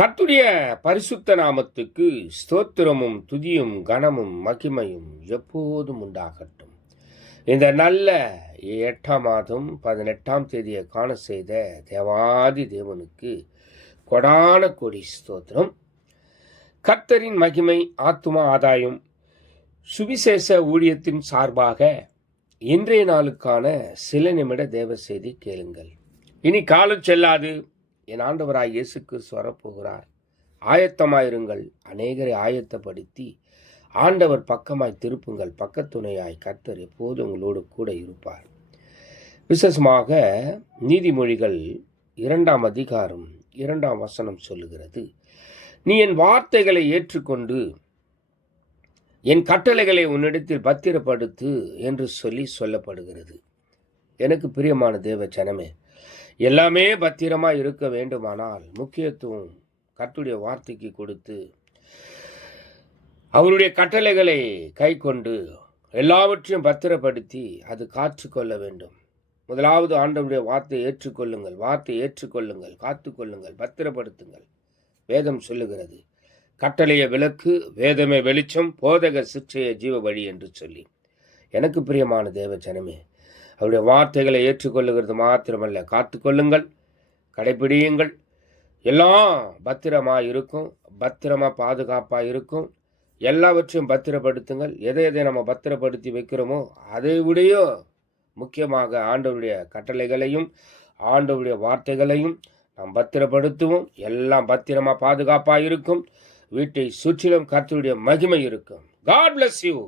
கர்த்தருடைய பரிசுத்த நாமத்துக்கு ஸ்தோத்திரமும் துதியும் கனமும் மகிமையும் எப்போதும் உண்டாகட்டும். இந்த நல்ல 8ஆம் மாதம் 18ஆம் தேதியை காண செய்த தேவாதி தேவனுக்கு கொடான கொடி ஸ்தோத்திரம். கர்த்தரின் மகிமை ஆத்தும ஆதாயம் சுவிசேஷ ஊழியத்தின் சார்பாக இன்றைய நாளுக்கான சில நிமிட தேவ செய்தி கேளுங்கள். இனி காலம் செல்லாது, என் ஆண்டவராய் இயேசு கிறிஸ்து வரப்போகிறார். ஆயத்தமாயிருங்கள், அநேகரை ஆயத்தப்படுத்தி ஆண்டவர் பக்கமாய் திருப்புங்கள். பக்கத்துணையாய் கர்த்தர் எப்போது உங்களோடு கூட இருப்பார். விசேஷமாக நீதிமொழிகள் 2ஆம் அதிகாரம் 2ஆம் வசனம் சொல்லுகிறது, நீ என் வார்த்தைகளை ஏற்றுக்கொண்டு என் கட்டளைகளை உன்னிடத்தில் பத்திரப்படுத்து என்று சொல்லப்படுகிறது. எனக்கு பிரியமான தேவ ஜனமே, எல்லாமே பத்திரமா இருக்க வேண்டுமானால் முக்கியத்துவம் கர்த்தருடைய வார்த்தைக்கு கொடுத்து அவருடைய கட்டளைகளை கை கொண்டு எல்லாவற்றையும் பத்திரப்படுத்தி அது காற்றுக்கொள்ள வேண்டும். முதலாவது ஆண்டவருடைய வார்த்தையை ஏற்றுக்கொள்ளுங்கள், காத்துக்கொள்ளுங்கள், பத்திரப்படுத்துங்கள். வேதம் சொல்லுகிறது, கட்டளைய விளக்கு, வேதமே வெளிச்சம், போதக சிற்றைய ஜீவ வழி என்று சொல்லி. எனக்கு பிரியமான தேவ ஜனமே, அவருடைய வார்த்தைகளை ஏற்றுக்கொள்ளுகிறது மாத்திரமல்ல, காத்துக்கொள்ளுங்கள், கடைபிடியுங்கள். எல்லாம் பத்திரமாக இருக்கும், பத்திரமாக பாதுகாப்பாக இருக்கும். எல்லாவற்றையும் பத்திரப்படுத்துங்கள். எதை நம்ம பத்திரப்படுத்தி வைக்கிறோமோ அதை விடையோ முக்கியமாக ஆண்டவருடைய கட்டளைகளையும் ஆண்டவருடைய வார்த்தைகளையும் நாம் பத்திரப்படுத்துவோம். எல்லாம் பத்திரமாக பாதுகாப்பாக இருக்கும். வீட்டை சுற்றிலும் கர்த்தருடைய மகிமை இருக்கும். God bless you.